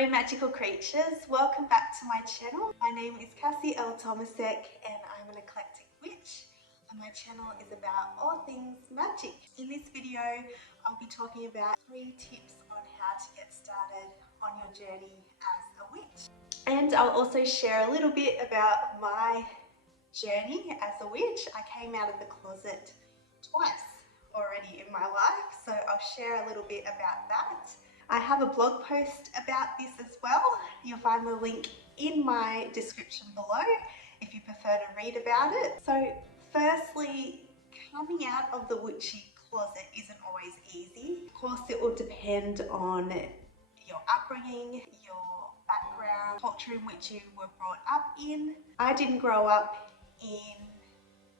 Hello magical creatures, welcome back to my channel. My name is Cassie and I'm an eclectic witch, and my channel is about all things magic. In this video I'll be talking about 3 tips on how to get started on your journey as a witch. And I'll also share a little bit about my journey as a witch. I came out of the closet twice already in my life, so I'll share a little bit about that. I have a blog post about this as well. You'll find the link in my description below if you prefer to read about it. So firstly, coming out of the witchy closet isn't always easy. Of course, it will depend on your upbringing, your background, culture in which you were brought up in. I didn't grow up in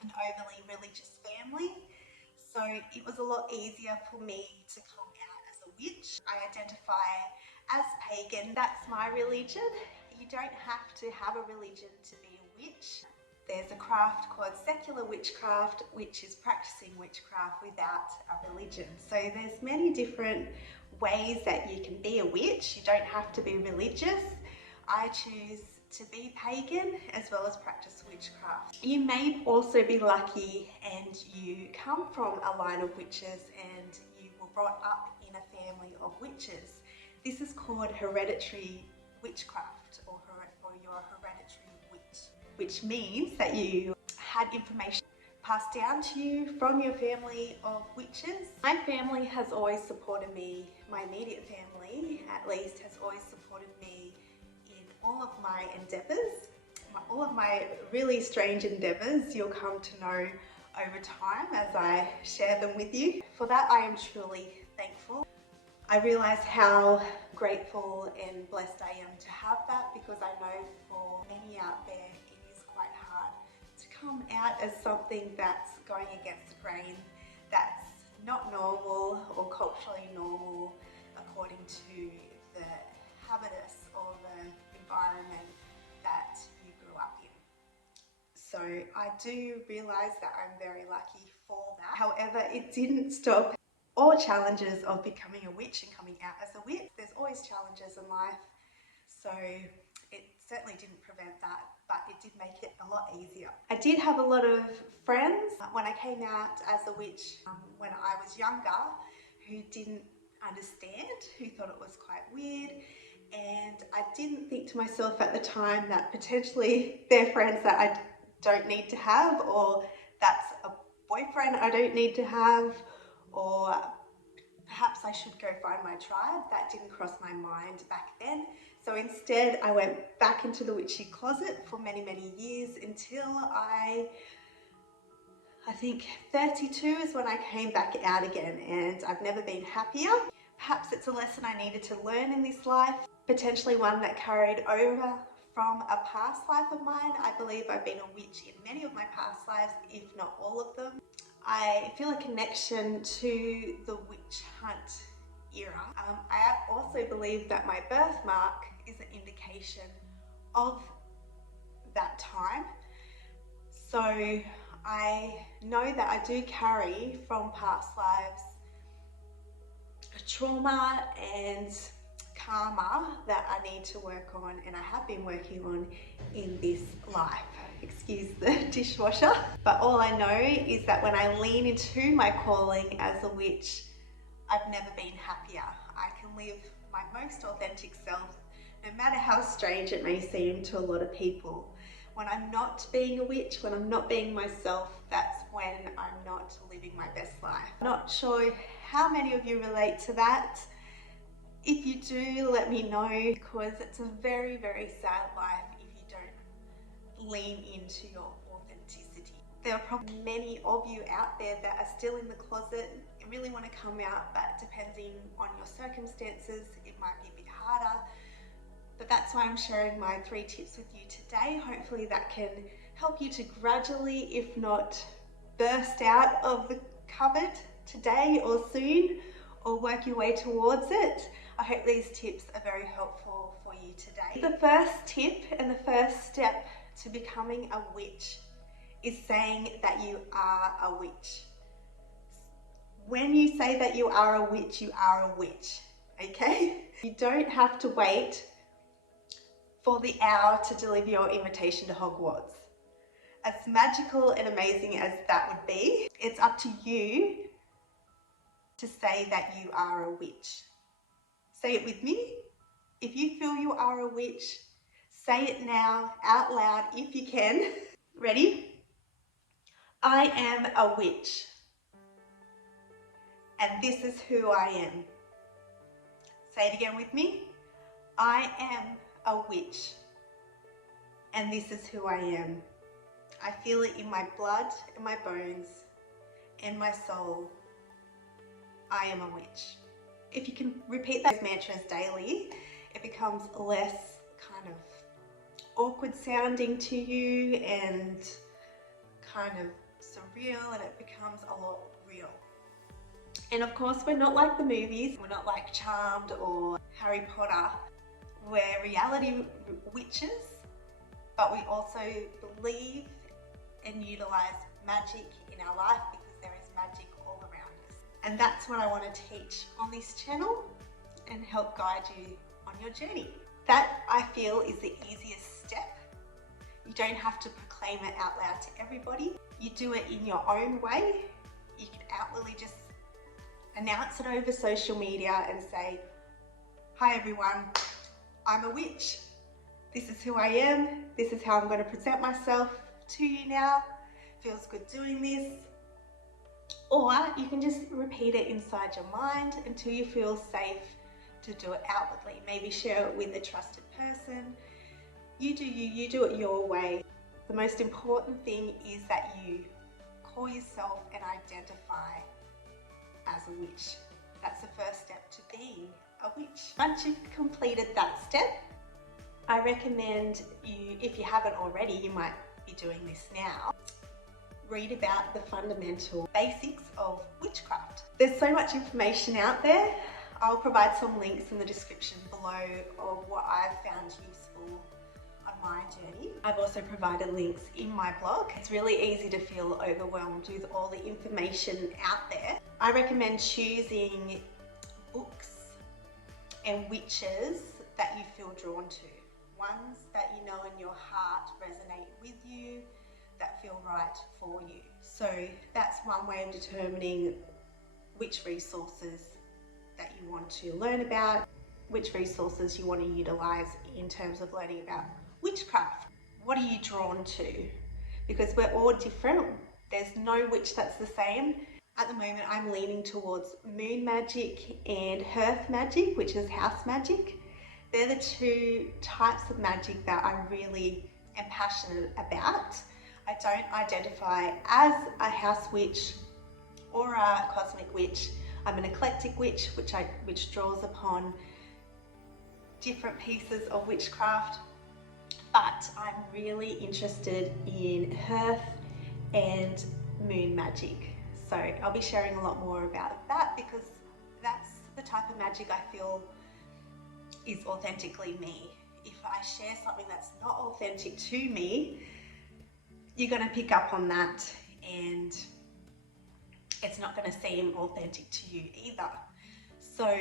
an overly religious family, so it was a lot easier for me to come out as a witch. I identify as pagan. That's my religion. You don't have to have a religion to be a witch. There's a craft called secular witchcraft, which is practicing witchcraft without a religion. So there's many different ways that you can be a witch. You don't have to be religious. I choose to be pagan as well as practice witchcraft. You may also be lucky and you come from a line of witches and you were brought up in a family of witches. This is called hereditary witchcraft, or you're a hereditary witch, which means that you had information passed down to you from your family of witches. My family has always supported me, my immediate family at least has always supported me in all of my endeavours, all of my really strange endeavours you'll come to know over time as I share them with you. For that I am truly thankful. I realise how grateful and blessed I am to have that, because I know for many out there it is quite hard to come out as something that's going against the grain, that's not normal or culturally normal according to the habitus or the environment that you grew up in. So I do realise that I'm very lucky for that. However, it didn't stop all challenges of becoming a witch and coming out as a witch. There's always challenges in life, so it certainly didn't prevent that, but it did make it a lot easier. I did have a lot of friends when I came out as a witch when I was younger who didn't understand, who thought it was quite weird, and I didn't think to myself at the time that potentially they're friends that I don't need to have, or that's a boyfriend I don't need to have, or perhaps I should go find my tribe. That didn't cross my mind back then. So instead I went back into the witchy closet for many years until I think 32 is when I came back out again, and I've never been happier. Perhaps it's a lesson I needed to learn in this life, potentially one that carried over from a past life of mine. I believe I've been a witch in many of my past lives, if not all of them. I feel a connection to the witch hunt era. I also believe that my birthmark is an indication of that time. So I know that I do carry from past lives trauma and karma that I need to work on, and I have been working on in this life. Excuse the dishwasher. But all I know is that when I lean into my calling as a witch, I've never been happier. I can live my most authentic self, no matter how strange it may seem to a lot of people. When I'm not being a witch, when I'm not being myself, that's when I'm not living my best life. I'm not sure how many of you relate to that. If you do, let me know, because it's a very sad life if you don't lean into your authenticity. There are probably many of you out there that are still in the closet and really want to come out, but depending on your circumstances, it might be a bit harder. But that's why I'm sharing my 3 tips with you today. Hopefully that can help you to gradually, if not burst out of the cupboard today or soon, or work your way towards it. I hope these tips are very helpful for you today. The first tip and the first step to becoming a witch is saying that you are a witch. When you say that you are a witch, you are a witch. okay? You don't have to wait for the hour to deliver your invitation to Hogwarts. As magical and amazing as that would be, it's up to you to say that you are a witch. Say it with me. If you feel you are a witch, say it now out loud if you can. Ready? I am a witch. And this is who I am. Say it again with me. I am a witch. And this is who I am. I feel it in my blood, in my bones, in my soul. I am a witch. If you can repeat those mantras daily, it becomes less kind of awkward sounding to you and kind of surreal, and it becomes a lot real. And of course, we're not like the movies. We're not like Charmed or Harry Potter. We're reality witches, but we also believe and utilize magic in our life because there is magic all around us. And that's what I want to teach on this channel and help guide you on your journey. That, I feel, is the easiest step. You don't have to proclaim it out loud to everybody. You do it in your own way. You can outwardly just announce it over social media and say, hi everyone, I'm a witch. This is who I am. This is how I'm going to present myself to you now. Feels good doing this. Or you can just repeat it inside your mind until you feel safe to do it outwardly. Maybe share it with a trusted person. You do you, you do it your way. The most important thing is that you call yourself and identify as a witch. That's the first step to being a witch. Once you've completed that step, I recommend you, if you haven't already, you might be doing this now, read about the fundamental basics of witchcraft. There's so much information out there. I'll provide some links in the description below of what I've found useful on my journey. I've also provided links in my blog. It's really easy to feel overwhelmed with all the information out there. I recommend choosing books and witches that you feel drawn to. Ones that you know in your heart resonate with you, that feel right for you. So that's one way of determining which resources that you want to learn about, which resources you want to utilize in terms of learning about witchcraft. What are you drawn to? Because we're all different. There's no witch that's the same. At the moment, I'm leaning towards moon magic and hearth magic, which is house magic. They're the two types of magic that I really am passionate about. I don't identify as a house witch or a cosmic witch. I'm an eclectic witch, which draws upon different pieces of witchcraft, but I'm really interested in hearth and moon magic. So I'll be sharing a lot more about that because that's the type of magic I feel is authentically me. If I share something that's not authentic to me, you're going to pick up on that and it's not going to seem authentic to you either. So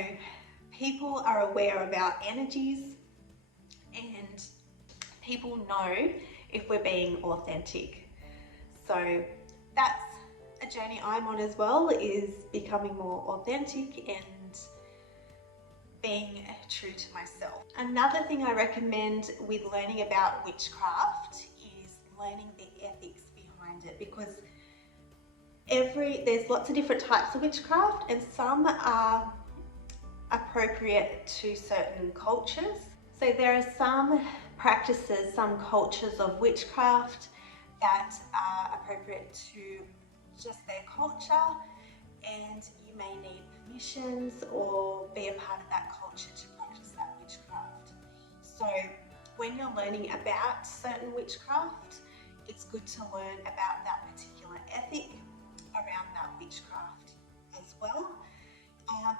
people are aware of our energies and people know if we're being authentic. So that's a journey I'm on as well, is becoming more authentic and being true to myself. Another thing I recommend with learning about witchcraft is learning the ethics behind it, because there's lots of different types of witchcraft and some are appropriate to certain cultures. So there are some practices, some cultures of witchcraft that are appropriate to just their culture, and you may need permissions or be a part of that culture to practice that witchcraft. So when you're learning about certain witchcraft, it's good to learn about that particular ethic around that witchcraft as well.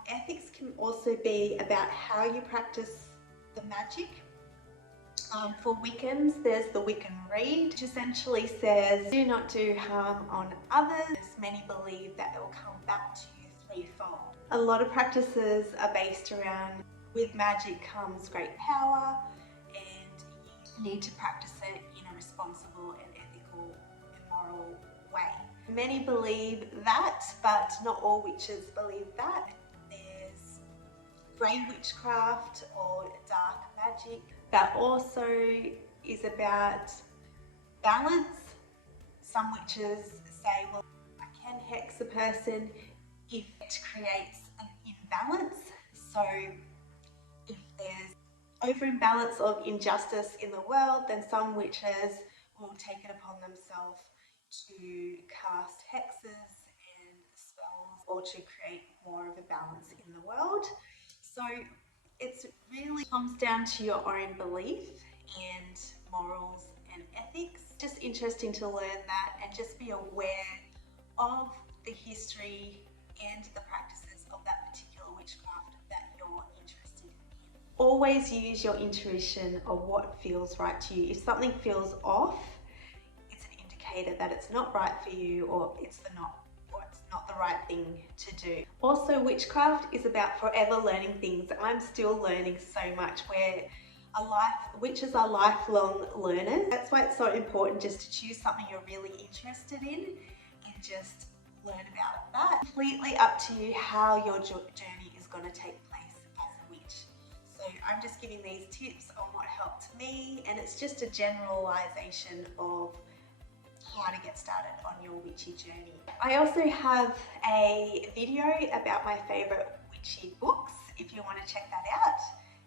Ethics can also be about how you practice the magic. For Wiccans, there's the Wiccan Rede, which essentially says, do not do harm on others. Many believe that it will come back to you threefold. A lot of practices are based around with magic comes great power, and you need to practice it in a responsible and ethical and moral way. Many believe that, but not all witches believe that. There's grey witchcraft or dark magic that also is about balance. Some witches say, well, I can hex a person if it creates an imbalance. So if there's over imbalance of injustice in the world, then some witches will take it upon themselves to cast hexes and spells or to create more of a balance in the world. So it really comes down to your own belief and morals and ethics. Just interesting to learn that and just be aware of the history and the practices of that particular witchcraft that you're interested in. Always use your intuition of what feels right to you. If something feels off, it's an indicator that it's not right for you, or it's not the right thing to do. Also, witchcraft is about forever learning things. I'm still learning so much. Witches are lifelong learners. That's why it's so important just to choose something you're really interested in and just learn about that. Completely up to you how your journey is going to take place as a witch. So I'm just giving these tips on what helped me, and it's just a generalization of how to get started on your witchy journey. I also have a video about my favorite witchy books if you want to check that out.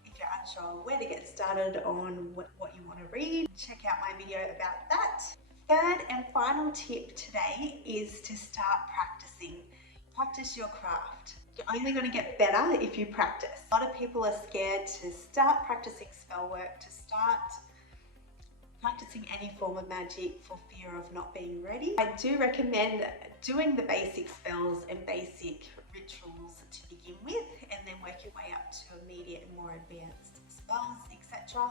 If you're unsure where to get started on what you want to read, check out my video about that. Third and final tip today is to start practicing. Practice your craft. You're only going to get better if you practice. A lot of people are scared to start practicing spell work, to start practicing any form of magic for fear of not being ready. I do recommend doing the basic spells and basic rituals to begin with, and then work your way up to immediate and more advanced spells, etc.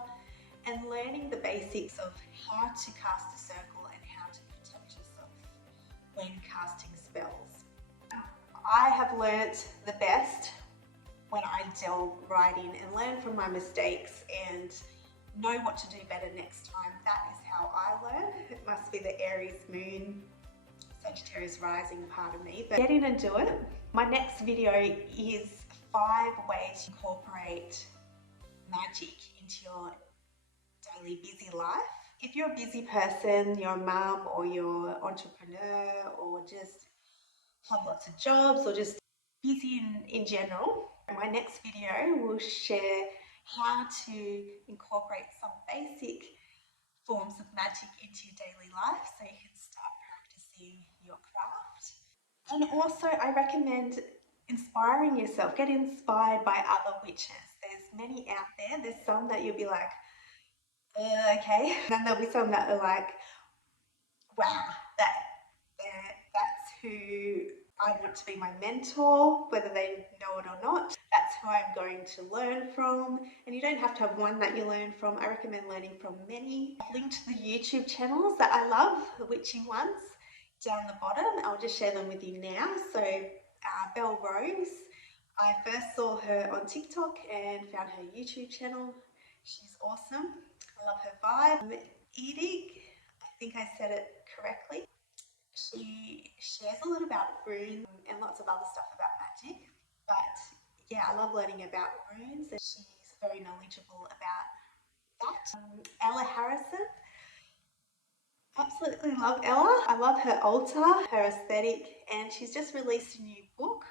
And learning the basics of how to cast a circle and how to protect yourself when casting spells. I have learnt the best when I delve right in and learn from my mistakes and know what to do better next time. That is how I learn. It must be the Aries moon, Sagittarius rising part of me, but get in and do it. My next video is 5 ways to incorporate magic into your daily busy life. If you're a busy person, you're a mum or you're an entrepreneur or just have lots of jobs or just busy in general, my next video will share how to incorporate some basic forms of magic into your daily life so you can start practicing your craft. And also I recommend inspiring yourself. Get inspired by other witches. There's many out there. There's some that you'll be like, okay. And then there'll be some that are like, wow, that's who I want to be my mentor, whether they know it or not. That's who I'm going to learn from. And you don't have to have one that you learn from. I recommend learning from many. I've linked the YouTube channels that I love, the witchy ones, down the bottom. I'll just share them with you now. So Belle Rose, I first saw her on TikTok and found her YouTube channel. She's awesome. I love her vibe. Eadig, I think I said it correctly. She shares a lot about runes and lots of other stuff about magic, but yeah, I love learning about runes and she's very knowledgeable about that. Ella Harrison, absolutely love Ella. I love her altar, her aesthetic, and she's just released a new book,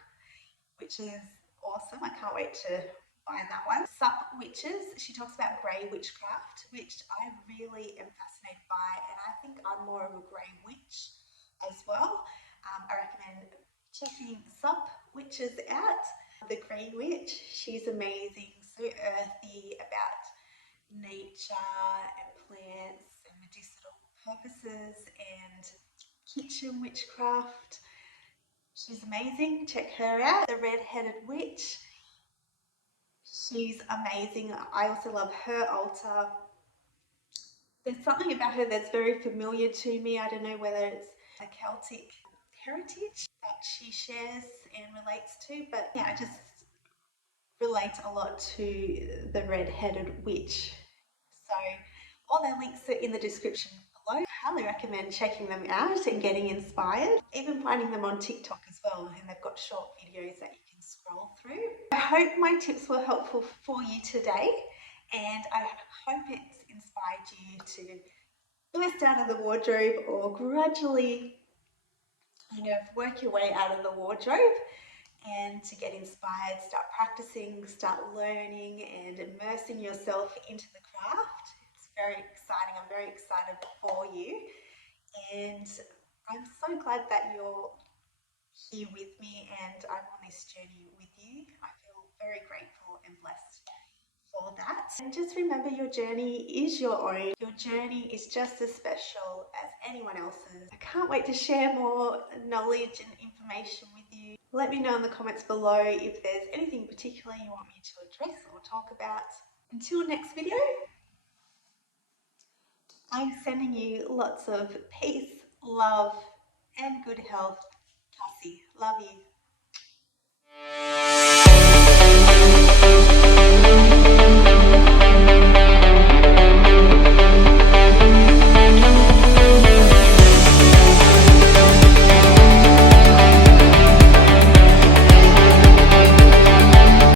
which is awesome. I can't wait to find that one. Sup Witchez, she talks about grey witchcraft, which I really am fascinated by, and I think I'm more of a grey witch as well. I recommend checking Sup Witchez out. The Green Witch, she's amazing, so earthy, about nature and plants and medicinal purposes and kitchen witchcraft. She's amazing, check her out. The Red-Headed Witch, she's amazing. I also love her altar. There's something about her that's very familiar to me. I don't know whether it's a Celtic heritage that she shares and relates to. But yeah, I just relate a lot to the red-headed witch. So all their links are in the description below. I highly recommend checking them out and getting inspired. Even finding them on TikTok as well, and they've got short videos that you can scroll through. I hope my tips were helpful for you today, and I hope it's inspired you to burst out of the wardrobe or gradually kind of work your way out of the wardrobe and to get inspired, start practicing, start learning and immersing yourself into the craft. It's very exciting. I'm very excited for you, and I'm so glad that you're here with me and I'm on this journey with you. I feel very grateful and blessed for that. And just remember, your journey is your own. Your journey is just as special as anyone else's. I can't wait to share more knowledge and information with you. Let me know in the comments below if there's anything particular you want me to address or talk about. Until next video, I'm sending you lots of peace, love, and good health. Cassie, love you.